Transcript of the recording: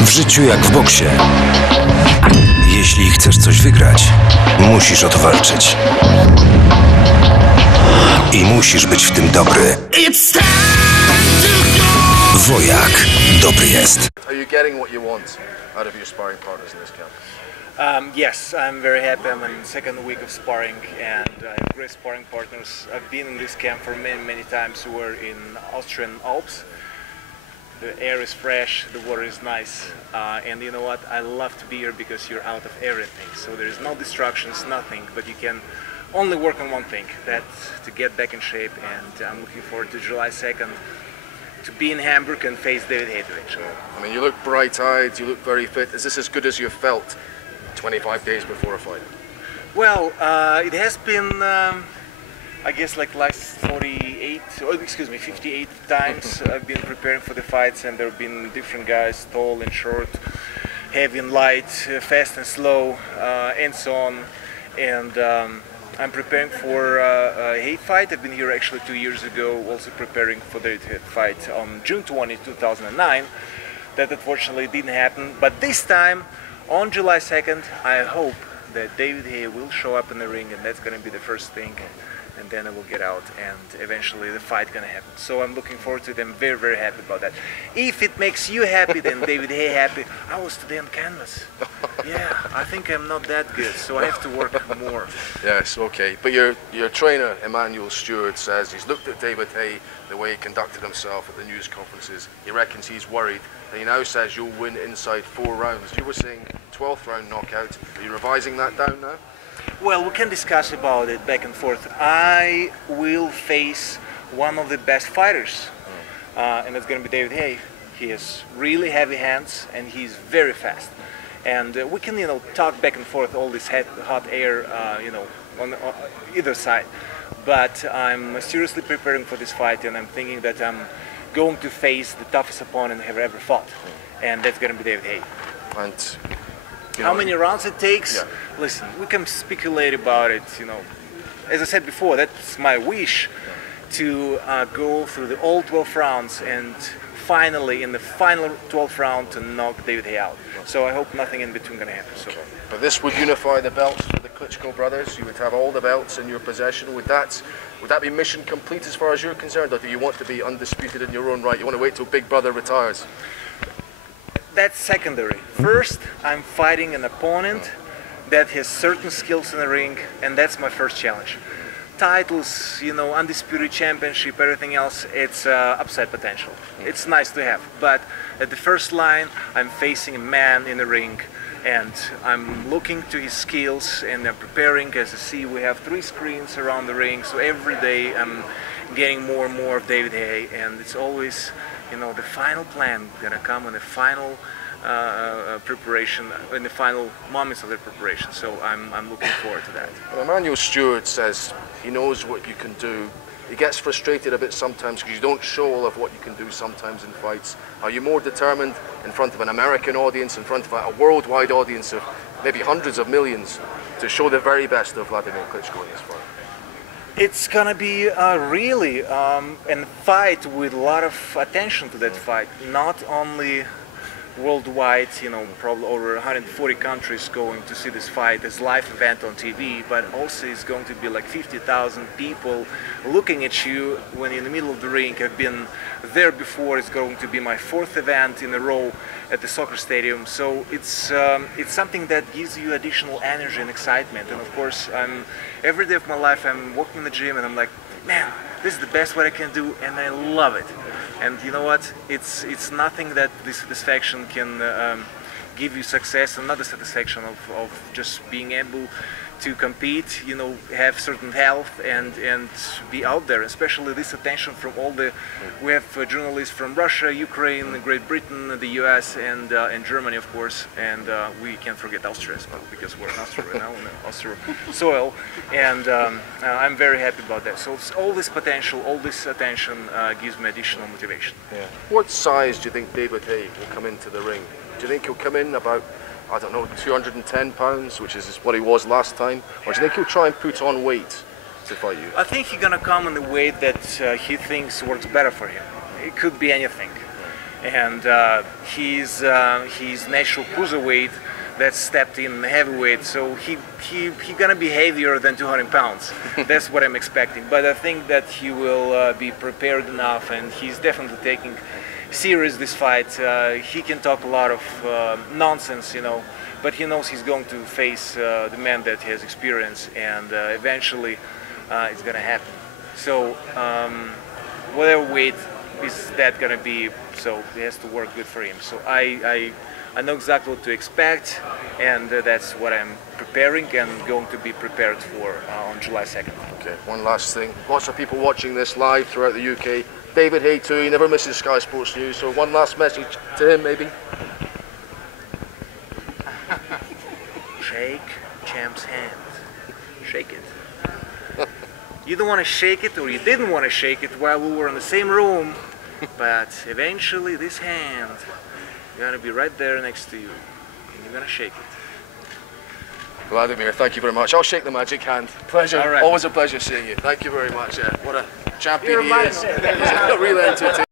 W życiu jak w boksie. Jeśli chcesz coś wygrać, musisz o to walczyć. I musisz być w tym dobry. Wojak dobry jest. Are you getting what you want out of your sparring partners in this camp? Yes, I'm very happy. I'm in the second week of sparring and I have great sparring partners. I've been in this camp for many times. We're in Austrian Alps. The air is fresh, the water is nice, and you know what? I love to be here because you're out of everything. So there's no distractions, nothing, but you can only work on one thing, that's to get back in shape, and I'm looking forward to July 2nd to be in Hamburg and face David Haye'em eventually. I mean, you look bright-eyed, you look very fit. Is this as good as you've felt 25 days before a fight? Well, it has been, I guess, like last 58 times I've been preparing for the fights, and there have been different guys, tall and short, heavy and light, fast and slow, and so on. And I'm preparing for a Haye fight. I've been here actually 2 years ago, also preparing for the fight on June 20, 2009. That unfortunately didn't happen, but this time, on July 2nd, I hope that David Haye'em will show up in the ring, and that's going to be the first thing, and then I will get out, and eventually the fight going to happen. So I'm looking forward to it. I'm very happy about that. If it makes you happy, then David Haye'em happy. I was today on canvas. Yeah, I think I'm not that good, so I have to work more. Yes, okay. But your trainer, Emmanuel Stewart, says he's looked at David Haye'em, the way he conducted himself at the news conferences. He reckons he's worried. And he now says you'll win inside 4 rounds. You were saying 12th round knockout. Are you revising that down now? Well, we can discuss about it back and forth. I will face one of the best fighters, and that's going to be David Haye'em. He has really heavy hands, and he's very fast. And we can, talk back and forth all this hot air, on either side. But I'm seriously preparing for this fight, and I'm thinking that I'm going to face the toughest opponent I have ever fought, and that's going to be David Haye'em. And how many rounds it takes? Yeah. Listen, we can speculate about it. As I said before, that's my wish to go through the all 12 rounds and finally, in the final 12th round, to knock David Haye'em out. So I hope nothing in between going to happen. So. Okay. But this would unify the belts for the Kliczko brothers. You would have all the belts in your possession. Would that be mission complete as far as you're concerned, or do you want to be undisputed in your own right? You want to wait till Big Brother retires? That's secondary. First, I'm fighting an opponent that has certain skills in the ring, and that's my first challenge. Titles, undisputed championship, everything else, it's upside potential. It's nice to have, but at the first line, I'm facing a man in the ring, and I'm looking to his skills, and I'm preparing. As you see, we have 3 screens around the ring, so every day I'm getting more and more of David Haye'em, and it's always, the final plan gonna come in the final preparation, in the final moments of the preparation. So I'm looking forward to that. Well, Emmanuel Stewart says he knows what you can do. He gets frustrated a bit sometimes because you don't show all of what you can do sometimes in fights. Are you more determined in front of an American audience, in front of a worldwide audience of maybe hundreds of millions, to show the very best of Władimir Kliczko in this fight? It's gonna be really a fight with a lot of attention to that fight. Not only worldwide, probably over 140 countries going to see this fight as live event on TV, but also it's going to be like 50,000 people looking at you when you're in the middle of the ring. I've been there before. It's going to be my 4th event in a row at the soccer stadium, so it's something that gives you additional energy and excitement. And of course, every day of my life I'm walking in the gym and I'm like, man, this is the best what I can do, and I love it. And you know what? It's nothing that this satisfaction can give you success, another satisfaction of just being able to compete, have certain health and be out there, especially this attention from all we have journalists from Russia, Ukraine, Great Britain, the US, and Germany, of course, and we can't forget Austria as well, because we're in Austria right now, on the Austrian soil, and I'm very happy about that. So all this potential, all this attention gives me additional motivation. Yeah. What size do you think David Haye'em will come into the ring? Do you think he'll come in about, I don't know, 210 pounds, which is what he was last time? Or do you think he'll try and put on weight to fight you? I think he's gonna come in the weight that he thinks works better for him. It could be anything. and he's natural cruiserweight that stepped in heavyweight, so he gonna be heavier than 200 pounds. That's what I'm expecting. But I think that he will be prepared enough, and he's definitely taking serious this fight. He can talk a lot of nonsense, you know, but he knows he's going to face the man that has experience, and eventually it's gonna happen. So whatever weight is that gonna be, so he has to work good for him. So I know exactly what to expect, and that's what I'm preparing and going to be prepared for on July 2nd. Okay, one last thing. Lots of people watching this live throughout the UK. David Haye too, he never misses Sky Sports News, so one last message to him maybe. Shake champ's hand. Shake it. You don't want to shake it, or you didn't want to shake it while we were in the same room, but eventually this hand is gonna be right there next to you, and you're gonna shake it. Wladimir, thank you very much. I'll shake the magic hand. Pleasure. All right. Always a pleasure seeing you. Thank you very much. Yeah. What a champion You're he my is. man. He's a real entertainer.